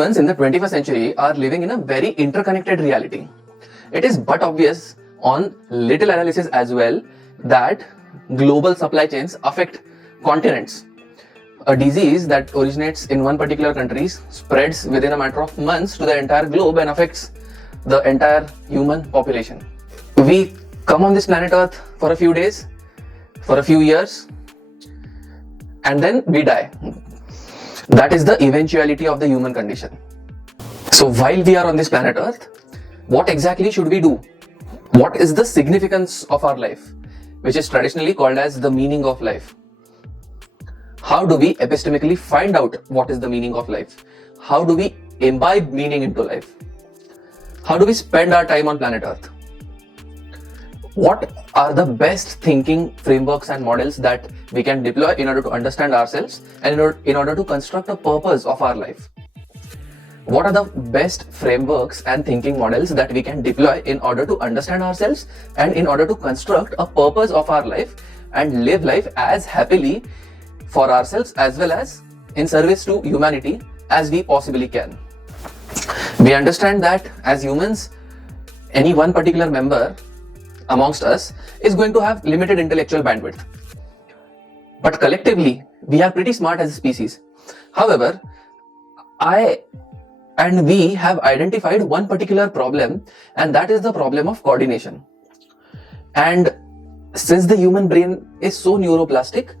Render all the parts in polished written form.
humans in the 21st century are living in a very interconnected reality. It is but obvious on little analysis as well that global supply chains affect continents. A disease that originates in one particular country spreads within a matter of months to the entire globe and affects the entire human population. We come on this planet Earth for a few days, for a few years, and then we die. That is the eventuality of the human condition. So while we are on this planet Earth, what exactly should we do? What is the significance of our life, which is traditionally called as the meaning of life? How do we epistemically find out what is the meaning of life? How do we imbibe meaning into life? How do we spend our time on planet Earth? What are the best thinking frameworks and models that we can deploy in order to understand ourselves and in order to construct a purpose of our life? What are the best frameworks and thinking models that we can deploy in order to understand ourselves and in order to construct a purpose of our life and live life as happily for ourselves as well as in service to humanity as we possibly can? We understand that as humans, any one particular member amongst us is going to have limited intellectual bandwidth. But collectively, we are pretty smart as a species. However, I and we have identified one particular problem, and that is the problem of coordination. And since the human brain is so neuroplastic,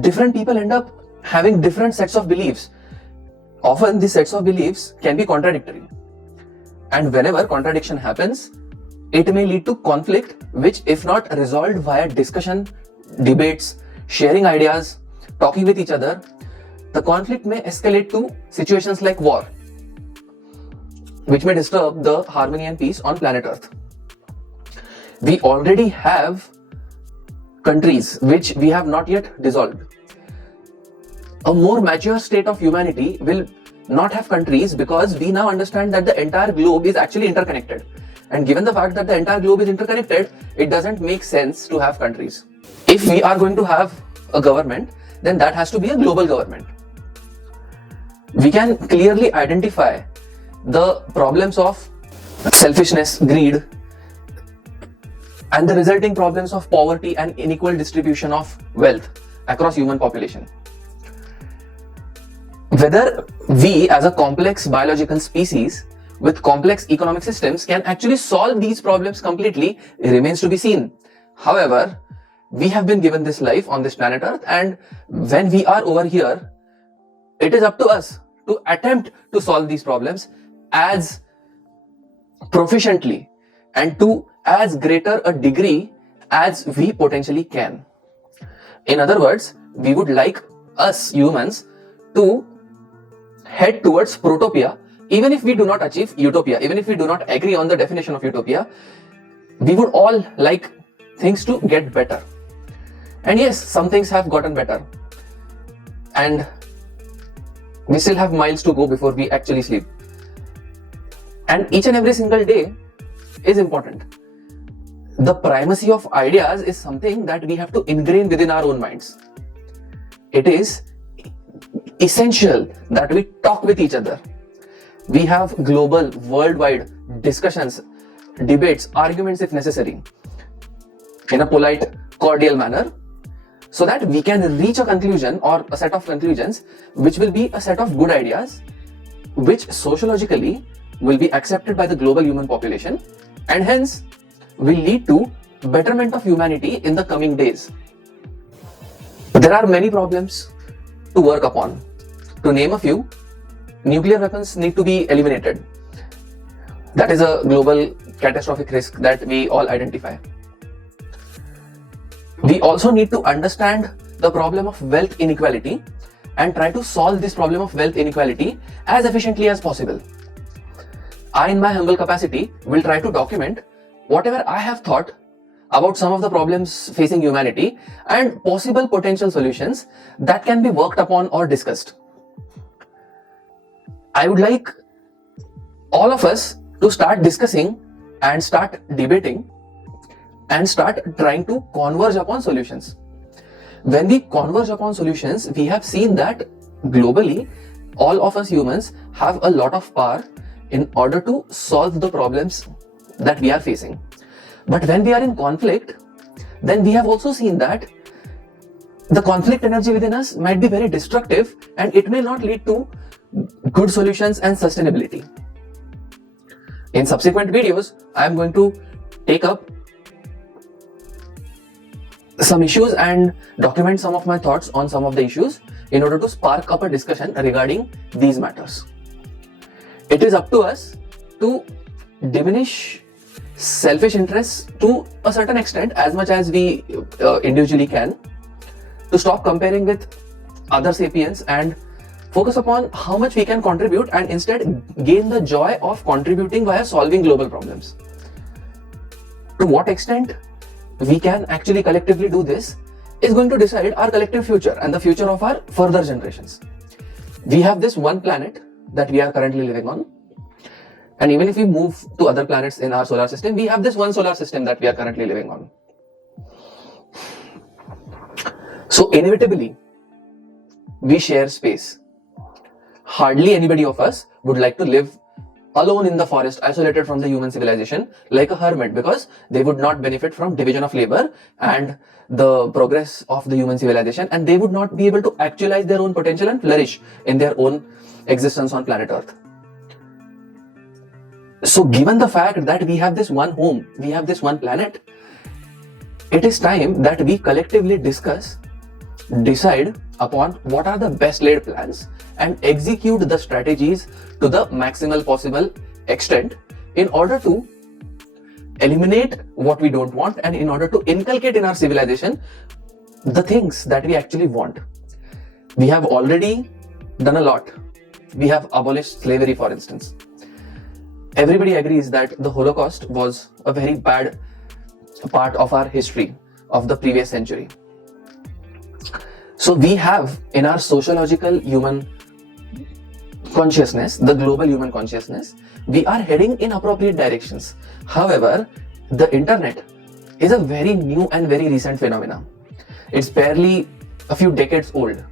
different people end up having different sets of beliefs. Often these sets of beliefs can be contradictory. And whenever contradiction happens, it may lead to conflict, which if not resolved via discussion, debates, sharing ideas, talking with each other, the conflict may escalate to situations like war, which may disturb the harmony and peace on planet Earth. We already have countries which we have not yet dissolved. A more mature state of humanity will not have countries because we now understand that the entire globe is actually interconnected. And given the fact that the entire globe is interconnected, it doesn't make sense to have countries. If we are going to have a government, then that has to be a global government. We can clearly identify the problems of selfishness, greed, and the resulting problems of poverty and unequal distribution of wealth across human population. Whether we as a complex biological species with complex economic systems can actually solve these problems completely remains to be seen. However, we have been given this life on this planet Earth, and when we are over here, it is up to us to attempt to solve these problems as proficiently and to as greater a degree as we potentially can. In other words, we would like us humans to head towards protopia. Even if we do not achieve utopia, even if we do not agree on the definition of utopia, we would all like things to get better. And yes, some things have gotten better. And we still have miles to go before we actually sleep. And each and every single day is important. The primacy of ideas is something that we have to ingrain within our own minds. It is essential that we talk with each other. We have global, worldwide discussions, debates, arguments if necessary, in a polite, cordial manner, so that we can reach a conclusion or a set of conclusions which will be a set of good ideas, which sociologically will be accepted by the global human population and hence will lead to betterment of humanity in the coming days. There are many problems to work upon. To name a few, nuclear weapons need to be eliminated. That is a global catastrophic risk that we all identify. We also need to understand the problem of wealth inequality and try to solve this problem of wealth inequality as efficiently as possible. I, in my humble capacity, will try to document whatever I have thought about some of the problems facing humanity and possible potential solutions that can be worked upon or discussed. I would like all of us to start discussing and start debating and start trying to converge upon solutions. When we converge upon solutions, we have seen that globally all of us humans have a lot of power in order to solve the problems that we are facing. But when we are in conflict, then we have also seen that the conflict energy within us might be very destructive and it may not lead to good solutions and sustainability. In subsequent videos, I am going to take up some issues and document some of my thoughts on some of the issues in order to spark up a discussion regarding these matters. It is up to us to diminish selfish interests to a certain extent, as much as we individually can, to stop comparing with other sapiens and focus upon how much we can contribute and instead gain the joy of contributing via solving global problems. To what extent we can actually collectively do this is going to decide our collective future and the future of our further generations. We have this one planet that we are currently living on, and even if we move to other planets in our solar system, we have this one solar system that we are currently living on. So inevitably, we share space. Hardly anybody of us would like to live alone in the forest, isolated from the human civilization, like a hermit, because they would not benefit from division of labor and the progress of the human civilization, and they would not be able to actualize their own potential and flourish in their own existence on planet Earth. So given the fact that we have this one home, we have this one planet, it is time that we collectively discuss, decide upon what are the best laid plans and execute the strategies to the maximal possible extent in order to eliminate what we don't want and in order to inculcate in our civilization the things that we actually want. We have already done a lot. We have abolished slavery, for instance. Everybody agrees that the Holocaust was a very bad part of our history of the previous century. So we have in our sociological human consciousness, the global human consciousness, we are heading in appropriate directions. However, the internet is a very new and very recent phenomenon. It's barely a few decades old.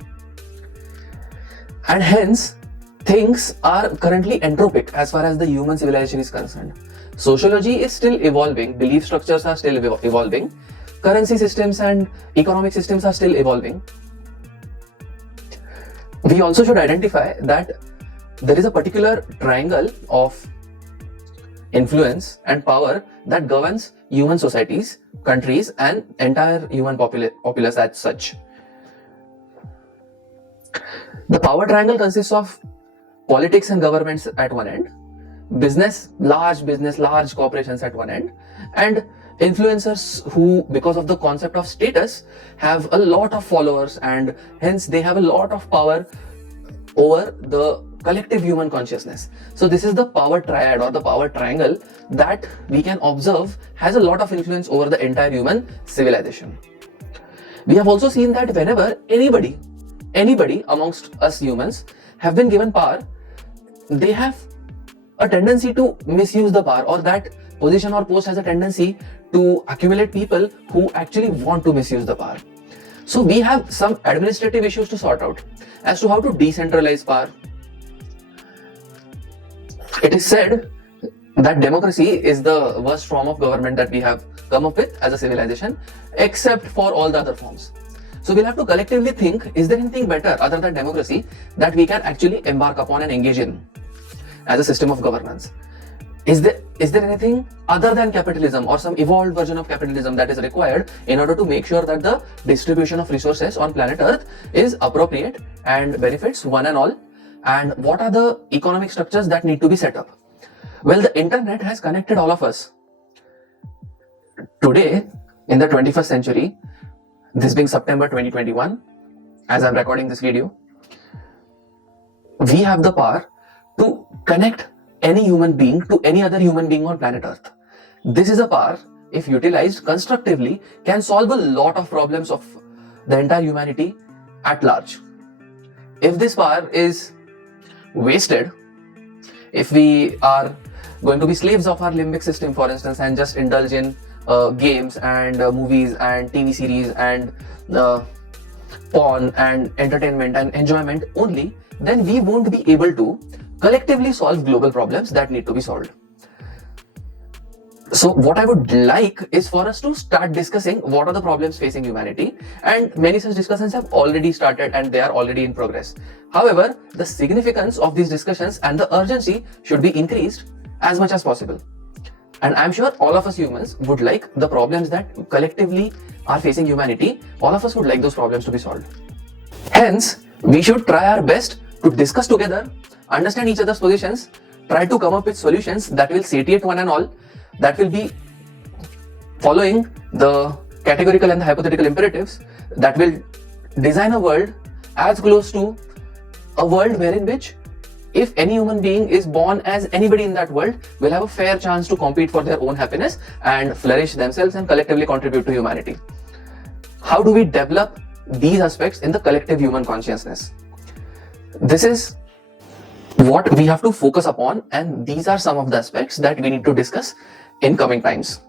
And hence, things are currently entropic as far as the human civilization is concerned. Sociology is still evolving, belief structures are still evolving, currency systems and economic systems are still evolving. We also should identify that there is a particular triangle of influence and power that governs human societies, countries, and entire human populace as such. The power triangle consists of politics and governments at one end, business, large corporations at one end, and influencers who, because of the concept of status, have a lot of followers and hence they have a lot of power over the collective human consciousness. So this is the power triad or the power triangle that we can observe has a lot of influence over the entire human civilization. We have also seen that whenever anybody amongst us humans have been given power, they have a tendency to misuse the power, or that position or post has a tendency to accumulate people who actually want to misuse the power. So we have some administrative issues to sort out as to how to decentralize power. It is said that democracy is the worst form of government that we have come up with as a civilization, except for all the other forms. So we'll have to collectively think, is there anything better other than democracy that we can actually embark upon and engage in as a system of governance? Is there anything other than capitalism or some evolved version of capitalism that is required in order to make sure that the distribution of resources on planet Earth is appropriate and benefits one and all? And what are the economic structures that need to be set up? Well, the internet has connected all of us. Today, in the 21st century, this being September 2021, as I'm recording this video, we have the power to connect any human being to any other human being on planet Earth. This is a power, if utilized constructively, can solve a lot of problems of the entire humanity at large. If this power is wasted, if we are going to be slaves of our limbic system, for instance, and just indulge in games and movies and TV series and porn and entertainment and enjoyment only, then we won't be able to collectively solve global problems that need to be solved. So what I would like is for us to start discussing what are the problems facing humanity, and many such discussions have already started and they are already in progress. However, the significance of these discussions and the urgency should be increased as much as possible. And I'm sure all of us humans would like the problems that collectively are facing humanity, all of us would like those problems to be solved. Hence, we should try our best to discuss together, understand each other's positions, try to come up with solutions that will satiate one and all, that will be following the categorical and the hypothetical imperatives, that will design a world as close to a world wherein which if any human being is born as anybody in that world will have a fair chance to compete for their own happiness and flourish themselves and collectively contribute to humanity. How do we develop these aspects in the collective human consciousness? This is what we have to focus upon, and these are some of the aspects that we need to discuss in coming times.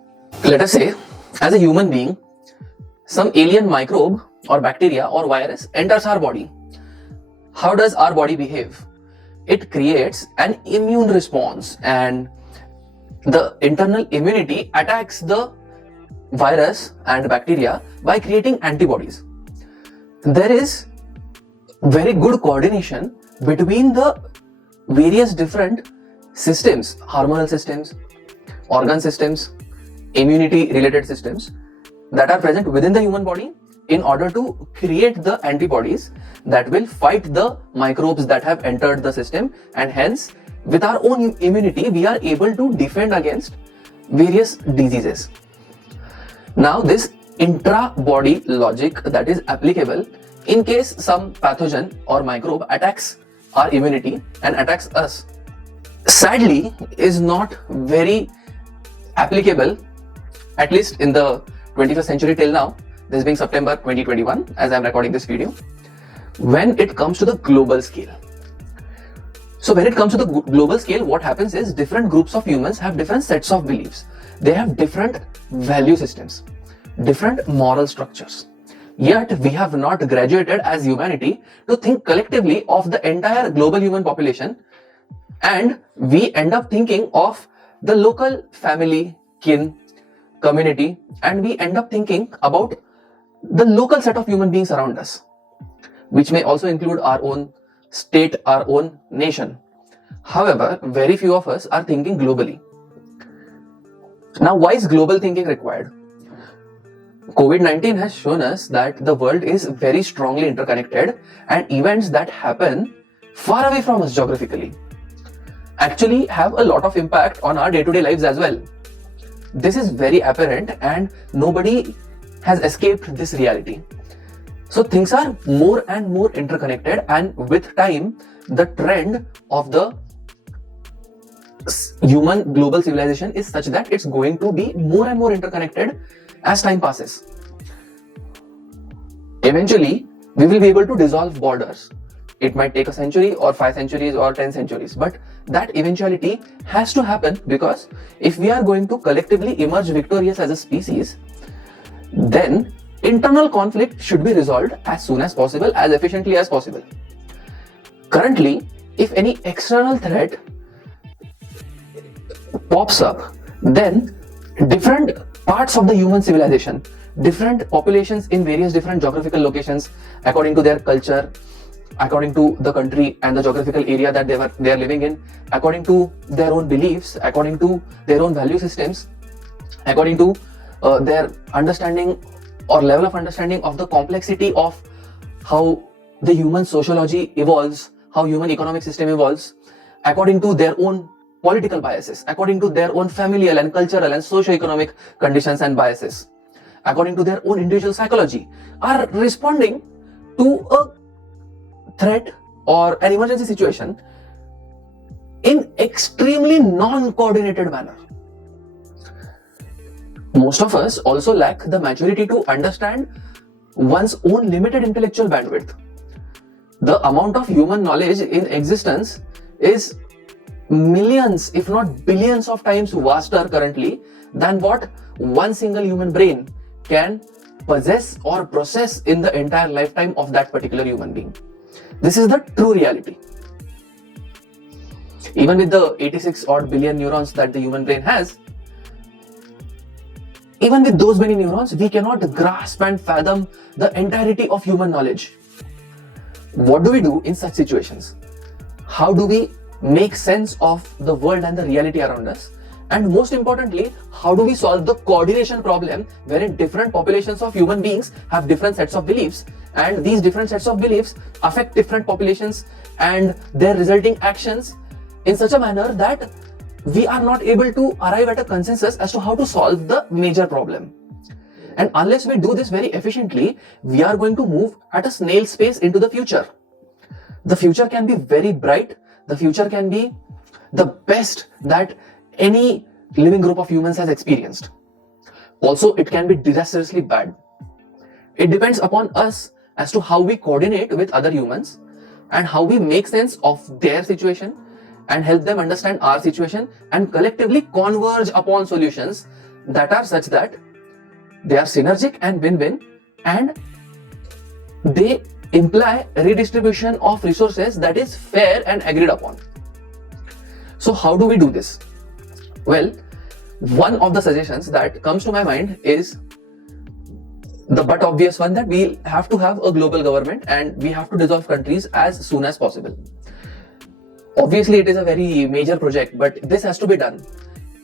Let us say, as a human being, some alien microbe or bacteria or virus enters our body. How does our body behave? It creates an immune response, and the internal immunity attacks the virus and bacteria by creating antibodies. There is very good coordination between the various different systems, hormonal systems, organ systems, immunity related systems that are present within the human body in order to create the antibodies that will fight the microbes that have entered the system, and hence with our own immunity we are able to defend against various diseases. Now this intra-body logic that is applicable in case some pathogen or microbe attacks our immunity and attacks us, sadly is not very applicable, at least in the 21st century till now, this being September 2021 as I'm recording this video, when it comes to the global scale. So when it comes to the global scale, what happens is different groups of humans have different sets of beliefs. They have different value systems, different moral structures. Yet we have not graduated as humanity to think collectively of the entire global human population, and we end up thinking of the local family, kin, community, and we end up thinking about the local set of human beings around us, which may also include our own state, our own nation. However, very few of us are thinking globally. Now, why is global thinking required? COVID-19 has shown us that the world is very strongly interconnected, and events that happen far away from us geographically actually have a lot of impact on our day-to-day lives as well. This is very apparent and nobody has escaped this reality. So things are more and more interconnected, and with time the trend of the human global civilization is such that it's going to be more and more interconnected as time passes. Eventually, we will be able to dissolve borders. It might take a century or 5 centuries or 10 centuries, but that eventuality has to happen, because if we are going to collectively emerge victorious as a species, then internal conflict should be resolved as soon as possible, as efficiently as possible. Currently, if any external threat pops up, then different parts of the human civilization, different populations in various different geographical locations, according to their culture, according to the country and the geographical area that they are living in, according to their own beliefs, according to their own value systems, according to their understanding or level of understanding of the complexity of how the human sociology evolves, how human economic system evolves, according to their own political biases, according to their own familial and cultural and socio-economic conditions and biases, according to their own individual psychology, are responding to a threat or an emergency situation in extremely non-coordinated manner. Most of us also lack the maturity to understand one's own limited intellectual bandwidth. The amount of human knowledge in existence is millions, if not billions of times vaster currently than what one single human brain can possess or process in the entire lifetime of that particular human being. This is the true reality. Even with the 86 odd billion neurons that the human brain has, even with those many neurons, we cannot grasp and fathom the entirety of human knowledge. What do we do in such situations? How do we make sense of the world and the reality around us? And most importantly, how do we solve the coordination problem wherein different populations of human beings have different sets of beliefs, and these different sets of beliefs affect different populations and their resulting actions in such a manner that we are not able to arrive at a consensus as to how to solve the major problem. And unless we do this very efficiently, we are going to move at a snail's pace into the future. The future can be very bright. The future can be the best that any living group of humans has experienced. Also, it can be disastrously bad. It depends upon us as to how we coordinate with other humans and how we make sense of their situation and help them understand our situation and collectively converge upon solutions that are such that they are synergic and win-win, and they imply redistribution of resources that is fair and agreed upon. So how do we do this? Well, one of the suggestions that comes to my mind is the but obvious one, that we have to have a global government and we have to dissolve countries as soon as possible. Obviously, it is a very major project, but this has to be done.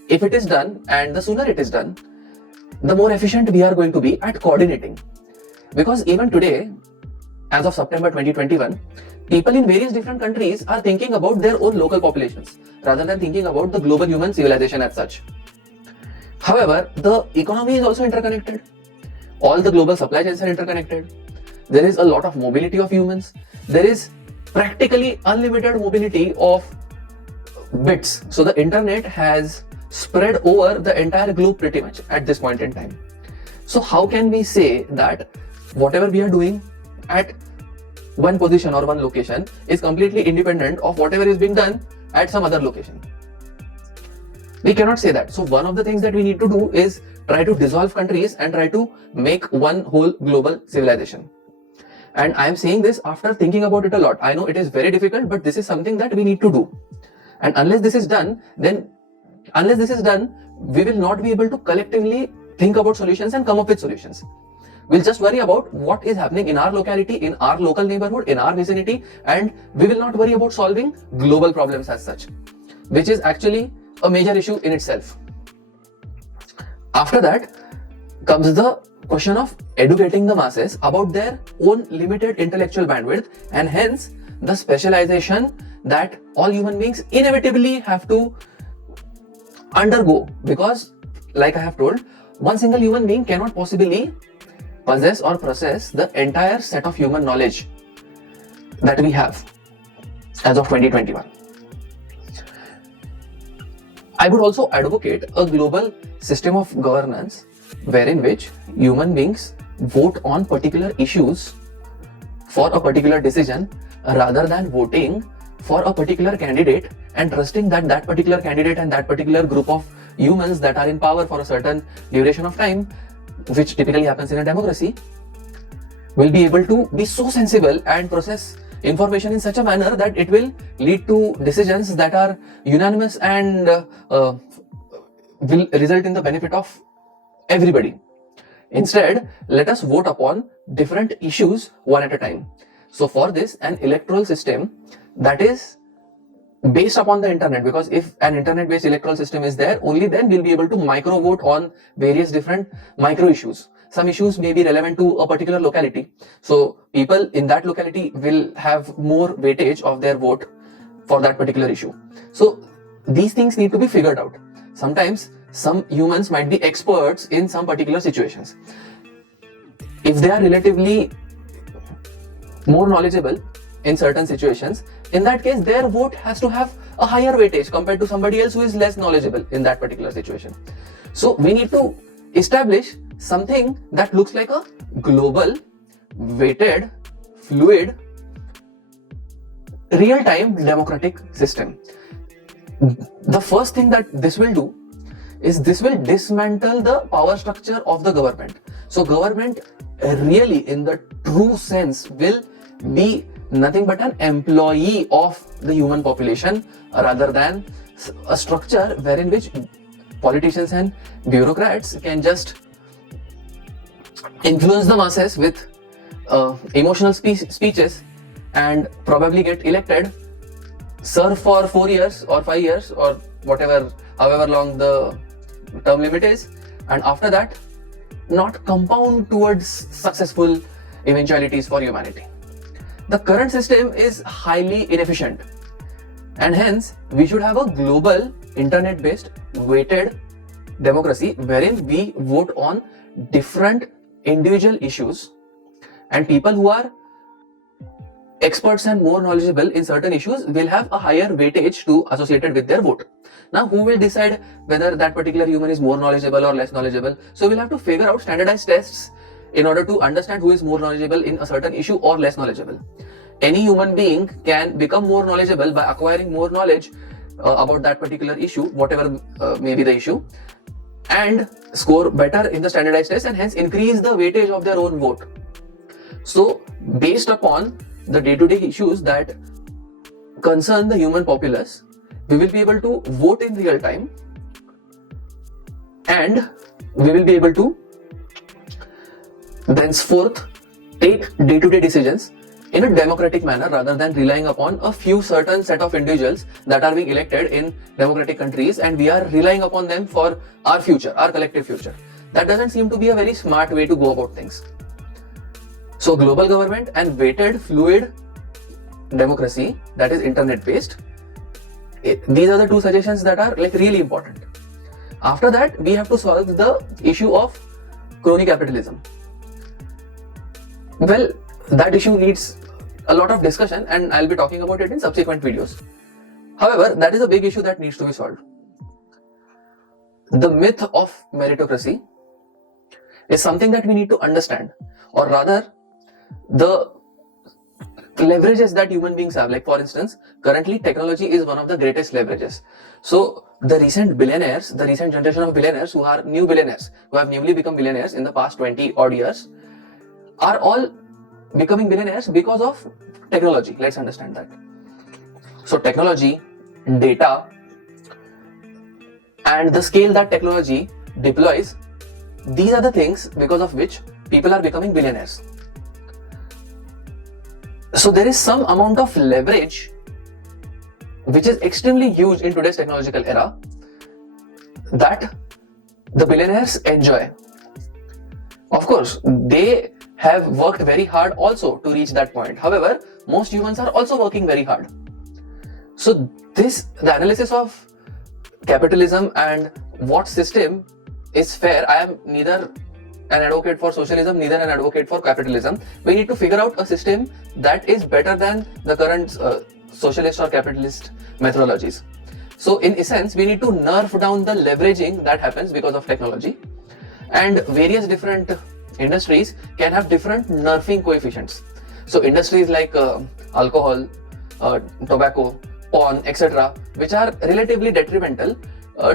If it is done, and the sooner it is done, the more efficient we are going to be at coordinating. Because even today, as of September 2021, people in various different countries are thinking about their own local populations rather than thinking about the global human civilization as such. However, the economy is also interconnected. All the global supply chains are interconnected. There is a lot of mobility of humans. There is practically unlimited mobility of bits. So the internet has spread over the entire globe pretty much at this point in time. So how can we say that whatever we are doing at one position or one location is completely independent of whatever is being done at some other location? We cannot say that. So one of the things that we need to do is try to dissolve countries and try to make one whole global civilization. And I am saying this after thinking about it a lot. I know it is very difficult, but this is something that we need to do. And unless this is done, we will not be able to collectively think about solutions and come up with solutions. We'll just worry about what is happening in our locality, in our local neighborhood, in our vicinity, and we will not worry about solving global problems as such, which is actually a major issue in itself. After that comes the question of educating the masses about their own limited intellectual bandwidth, and hence the specialization that all human beings inevitably have to undergo, because like I have told, one single human being cannot possibly possess or process the entire set of human knowledge that we have as of 2021. I would also advocate a global system of governance wherein which human beings vote on particular issues for a particular decision rather than voting for a particular candidate and trusting that that particular candidate and that particular group of humans that are in power for a certain duration of time, which typically happens in a democracy, will be able to be so sensible and process information in such a manner that it will lead to decisions that are unanimous and will result in the benefit of everybody. Instead, let us vote upon different issues one at a time. So for this, an electoral system that is based upon the internet, because if an internet based electoral system is there, only then we'll be able to micro vote on various different micro issues. Some issues may be relevant to a particular locality, so people in that locality will have more weightage of their vote for that particular issue. So these things need to be figured out. Sometimes some humans might be experts in some particular situations. If they are relatively more knowledgeable in certain situations, in that case their vote has to have a higher weightage compared to somebody else who is less knowledgeable in that particular situation. So we need to establish something that looks like a global, weighted, fluid, real-time democratic system. The first thing that this will do is this will dismantle the power structure of the government. So government really in the true sense will be nothing but an employee of the human population rather than a structure wherein which politicians and bureaucrats can just influence the masses with emotional speeches and probably get elected, serve for 4 years or 5 years or whatever, however long the term limit is, and after that not compound towards successful eventualities for humanity. The current system is highly inefficient, and hence we should have a global internet-based weighted democracy wherein we vote on different individual issues, and people who are experts and more knowledgeable in certain issues will have a higher weightage to associated with their vote. Now, who will decide whether that particular human is more knowledgeable or less knowledgeable? So we'll have to figure out standardized tests in order to understand who is more knowledgeable in a certain issue or less knowledgeable. Any human being can become more knowledgeable by acquiring more knowledge about that particular issue, whatever may be the issue, and score better in the standardized test and hence increase the weightage of their own vote. So based upon the day-to-day issues that concern the human populace, we will be able to vote in real time, and we will be able to thenceforth take day-to-day decisions in a democratic manner rather than relying upon a few certain set of individuals that are being elected in democratic countries, and we are relying upon them for our future, our collective future. That doesn't seem to be a very smart way to go about things. So global government and weighted fluid democracy that is internet based, these are the two suggestions that are like really important. After that, we have to solve the issue of crony capitalism. Well, that issue needs a lot of discussion and I'll be talking about it in subsequent videos. However, that is a big issue that needs to be solved. The myth of meritocracy is something that we need to understand, or rather the leverages that human beings have. Like for instance, currently technology is one of the greatest leverages. So the recent billionaires, the recent generation of billionaires who are new billionaires, who have newly become billionaires in the past 20 odd years, are all becoming billionaires because of technology. Let's understand that. So technology, data, and the scale that technology deploys, these are the things because of which people are becoming billionaires. So there is some amount of leverage which is extremely huge in today's technological era that the billionaires enjoy. Of course, they have worked very hard also to reach that point. However, most humans are also working very hard. So the analysis of capitalism and what system is fair. I am neither an advocate for socialism, neither an advocate for capitalism. We need to figure out a system that is better than the current socialist or capitalist methodologies. So in essence, we need to nerf down the leveraging that happens because of technology, and various different industries can have different nerfing coefficients. So industries like alcohol, tobacco, porn, etc., which are relatively detrimental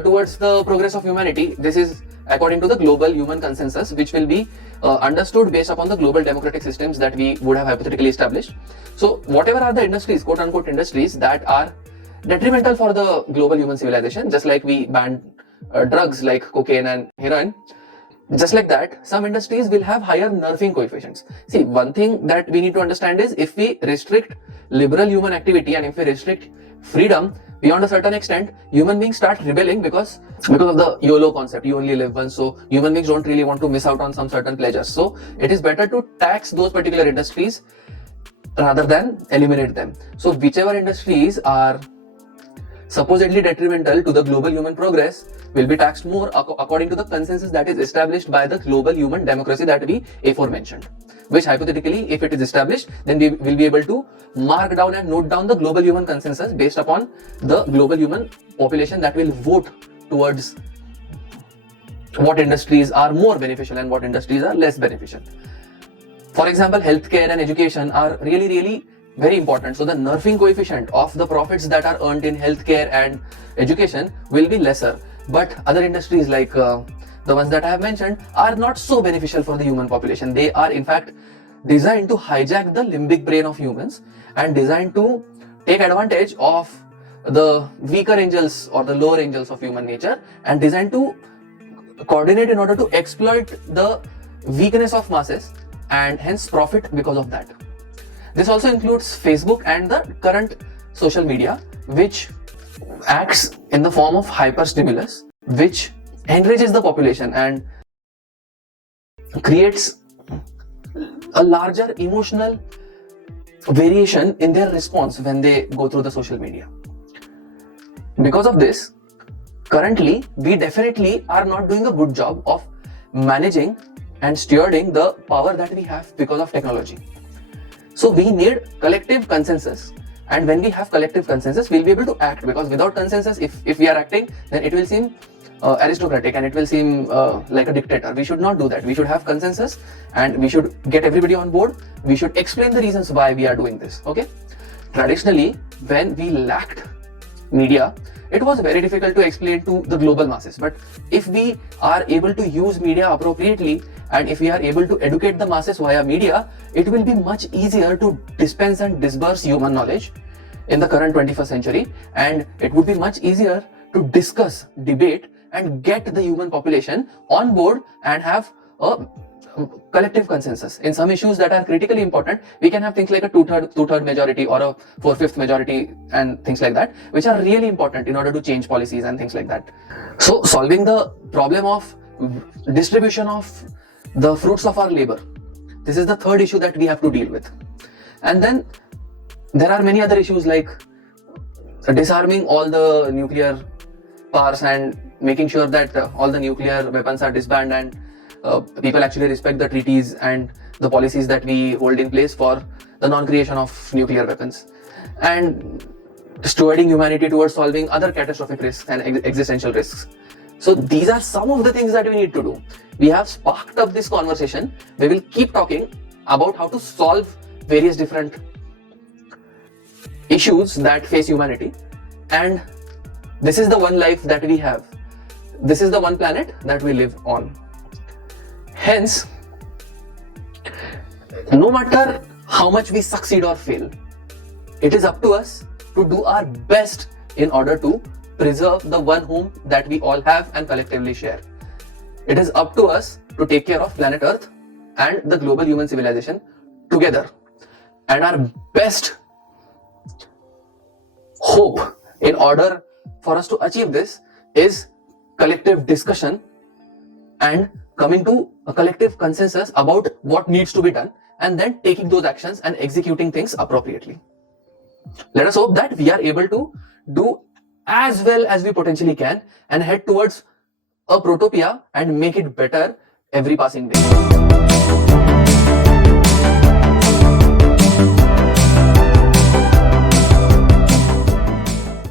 towards the progress of humanity. This is according to the global human consensus, which will be understood based upon the global democratic systems that we would have hypothetically established. So whatever are the industries, quote unquote industries, that are detrimental for the global human civilization, just like we banned drugs like cocaine and heroin, just like that, some industries will have higher nerfing coefficients. See, one thing that we need to understand is if we restrict liberal human activity and if we restrict freedom beyond a certain extent, human beings start rebelling because of the YOLO concept, you only live once. So human beings don't really want to miss out on some certain pleasures. So it is better to tax those particular industries rather than eliminate them. So whichever industries are supposedly detrimental to the global human progress will be taxed more according to the consensus that is established by the global human democracy that we aforementioned. Which hypothetically, if it is established, then we will be able to mark down and note down the global human consensus based upon the global human population that will vote towards what industries are more beneficial and what industries are less beneficial. For example, healthcare and education are really very important. So the nerfing coefficient of the profits that are earned in healthcare and education will be lesser. But other industries like the ones that I have mentioned are not so beneficial for the human population. They are in fact designed to hijack the limbic brain of humans and designed to take advantage of the weaker angels or the lower angels of human nature and designed to coordinate in order to exploit the weakness of masses and hence profit because of that. This also includes Facebook and the current social media, which acts in the form of hyper stimulus, which enrages the population and creates a larger emotional variation in their response when they go through the social media. Because of this, currently we definitely are not doing a good job of managing and stewarding the power that we have because of technology. So we need collective consensus, and when we have collective consensus, we'll be able to act, because without consensus, if we are acting, then it will seem aristocratic and it will seem like a dictator. We should not do that. We should have consensus and we should get everybody on board. We should explain the reasons why we are doing this. Okay. Traditionally, when we lacked media, it was very difficult to explain to the global masses. But if we are able to use media appropriately and if we are able to educate the masses via media, it will be much easier to dispense and disburse human knowledge in the current 21st century, and it would be much easier to discuss, debate and get the human population on board and have a collective consensus. In some issues that are critically important, we can have things like a two-third majority or a 4/5 majority and things like that, which are really important in order to change policies and things like that. So solving the problem of distribution of the fruits of our labor, this is the third issue that we have to deal with. And then there are many other issues like disarming all the nuclear powers and making sure that all the nuclear weapons are disbanded and people actually respect the treaties and the policies that we hold in place for the non-creation of nuclear weapons, and stewarding humanity towards solving other catastrophic risks and existential risks. So these are some of the things that we need to do. We have sparked up this conversation. We will keep talking about how to solve various different issues that face humanity, and this is the one life that we have. This is the one planet that we live on. Hence, no matter how much we succeed or fail, it is up to us to do our best in order to preserve the one home that we all have and collectively share. It is up to us to take care of planet Earth and the global human civilization together. And our best hope in order for us to achieve this is collective discussion and coming to a collective consensus about what needs to be done, and then taking those actions and executing things appropriately. Let us hope that we are able to do as well as we potentially can and head towards a protopia and make it better every passing day.